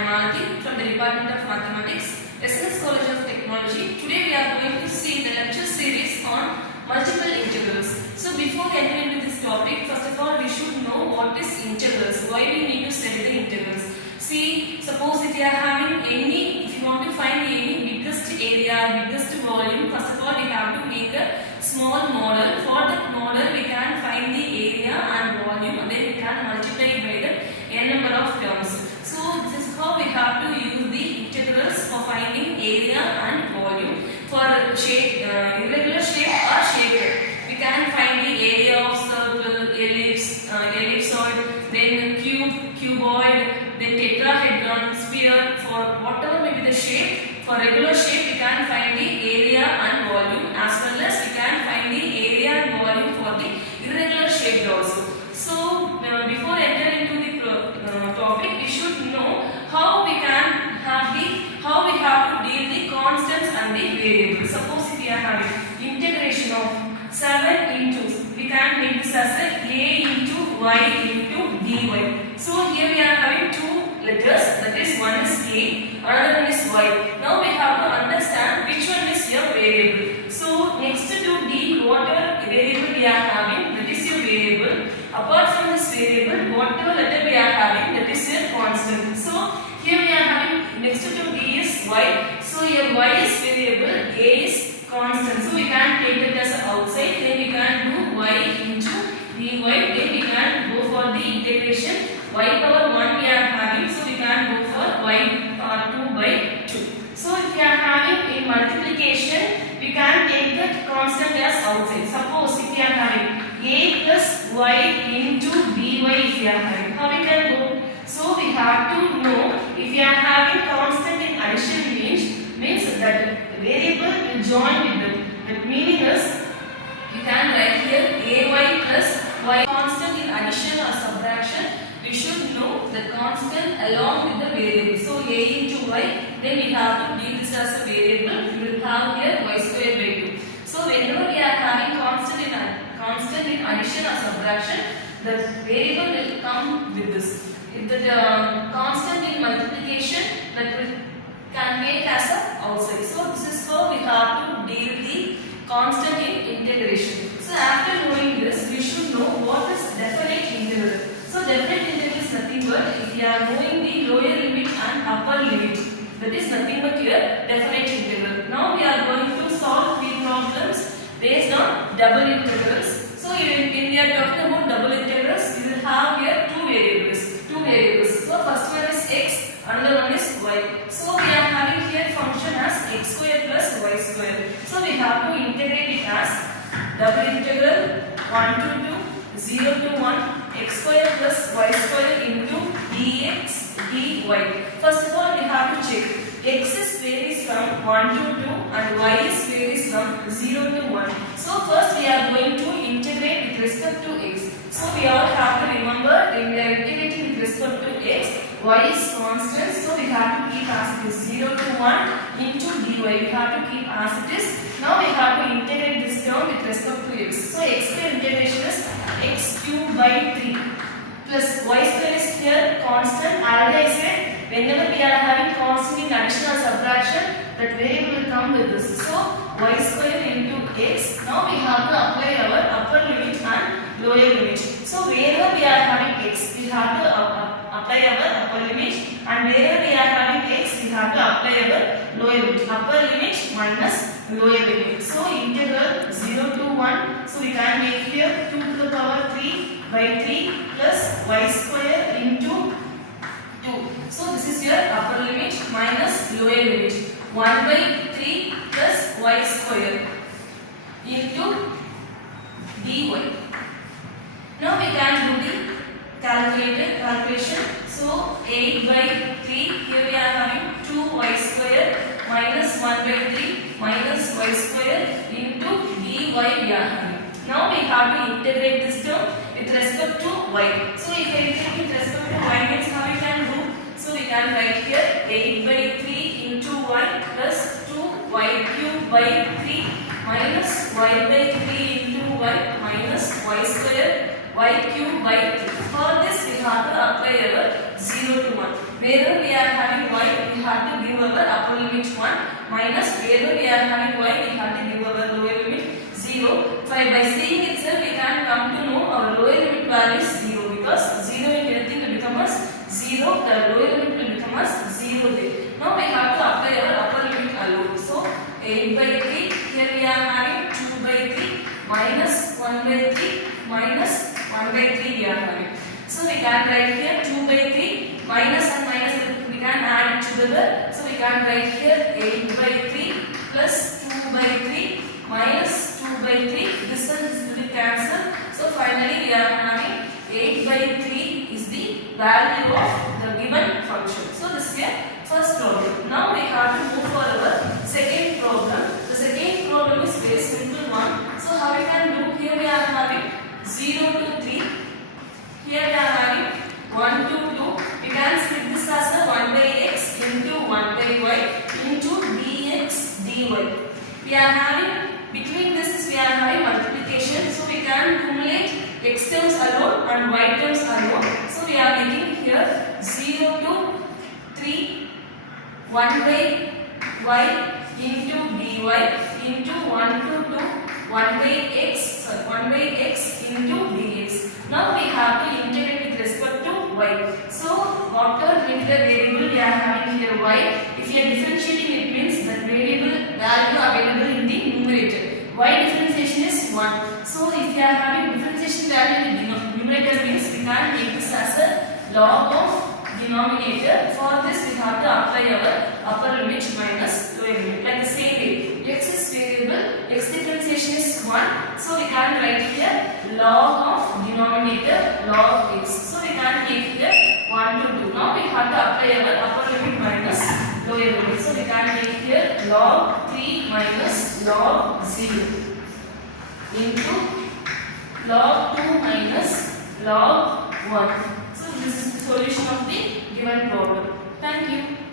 I am Malati from the Department of Mathematics, SNS College of Technology. Today we are going to see the lecture series on multiple integrals. So before getting into this topic, first of all we should know what is integrals, why we need to study the integrals. See, suppose if you are having if you want to find any biggest area, biggest volume, first of all we have to make a small model. For that model we can find the area and volume, and then we can multiply by the n number of terms. So this is how we have to use the integrals for finding area and volume. For shape, irregular shape or shape, we can find the area of circle, ellipse, ellipsoid, then cube, cuboid, then tetrahedron, sphere. For whatever may be the shape, for regular shape we can find the area and volume, as well as we can find the area and volume for the irregular shape also. So before entering into the topic, we should know how we have to deal the constants and the variables. Suppose if we are having integration of 7 into, we can make this as a into y into dy. So here we are having two letters, that is one is a, another one is y. Now we have to understand which one is your variable. So next to d, whatever variable we are having, that is your variable. Apart from this variable, whatever letter we are having, that is your constant. So here we are having next to d is y. So your y is variable, a is constant. So we can take it as outside. Then we can do y into dy. Then we can go for the integration. Y power 1 we are having. So we can go for y power 2 by 2. So if we are having a multiplication, we can take that constant as outside. Suppose if we are having a plus y into by, if we are having, how we can go? So we have to know if we are having constant in addition means that variable will join with them. That meaning is we can write here ay plus y. Constant in addition or subtraction, we should know the constant along with the variable. So a into y, then we have to deal this as a variable. We will have here y square by 2. So whenever we are having constant in addition or subtraction, the variable will come with this. If the constant in multiplication, that will can make as a outside. So this is how we have to deal the constant in integration. So after knowing this, we should know what is definite integral. So definite integral is nothing but if we are knowing the lower limit and upper limit, that is nothing but your definite integral. Now we are going to solve the problems based on double integrals. So when we are talking about double integrals, we will have here two variables. So first one is x, another one is y. So we are having here function as x square plus y square. So we have to integrate it as double integral 1 to 2, 0 to 1, x square plus y square into dx dy. First of all we have to check x is varies from 1 to 2 and y is varies from 0 to 1. So first we are going to integrate with respect to x. So we all have to remember when we are integrating with respect to x, y is constant. So we have to keep as it is 0 to 1 into dy. We have to keep as it is. Now we have to integrate this term with respect to x. So x square integration is x cube by 3 plus y square is here constant. Already I said whenever we are having constant in addition or subtraction, that variable will come with this. So y square into x. Now we have to apply our upper limit and lower limit. So wherever we are having x, we have to apply our upper limit, and wherever we are having x, we have to apply our lower limit. Upper limit minus lower limit. So integral 0 to 1. So we can make here 2 to the power 3 by 3 plus y square into 2. So this is your upper limit minus lower limit. 1 by 3 plus y square into dy. Now we can do the calculation. So 8 by 3, here we are having 2y square minus 1 by 3 minus y square into dy we are having. Now we have to integrate this term with respect to y. So if I integrate with respect to y means how we can do? So we can write here 8 by 3 into y plus 2y cube by 3 minus y by 3 into y minus y square y cube by 3. For this we have to apply our 0 to 1. Wherever we are having we have to give our upper limit 1 minus wherever we are having y, we have to give our lower limit 0. By seeing itself, we can come to know our lower limit value is 0 because 0 if anything will become as 0, the lower limit will become as 0 there. Now we have to apply our upper limit alone. So 8 by 3, here we are having 2 by 3 minus 1 by 3 minus 1 by 3 we are having. So we can write here 2 by 3 minus and minus we can add it together. So we can write here 8 by 3 plus 2 by 3 minus 2 by 3. This will cancel. So finally we are having 8 by 3 is the value of the given function. So this is your first problem. Now we have to move for our second problem. The second problem is very simple one. So how we can do? Here we are having 0 to 3. Here we are having 1 to 2. We can split this as a 1 by x into 1 by y into dx dy. We are having, between this we are having multiplication. So we can accumulate x terms alone and y terms alone. So we are making here 0 to 3 1 by y into dy into 1 to 2 1 by x, 1 by x into dx. Now we have to integrate with respect to y. So whatever variable we are having here y, if you are differentiating it means that variable value available in the numerator. Y differentiation is 1. So if you are having differentiation value in the numerator means we can make this as a log of denominator. For this we have to apply our upper limit minus lower limit. Like the same way, x is variable, x differentiation is 1. So we can write here log of denominator log x. So we can take here 1 to 2. Now we have to apply our upper limit minus lower limit. So we can take here log 3 minus log 0 into log 2 minus log 1. So this is the solution of the given problem. Thank you.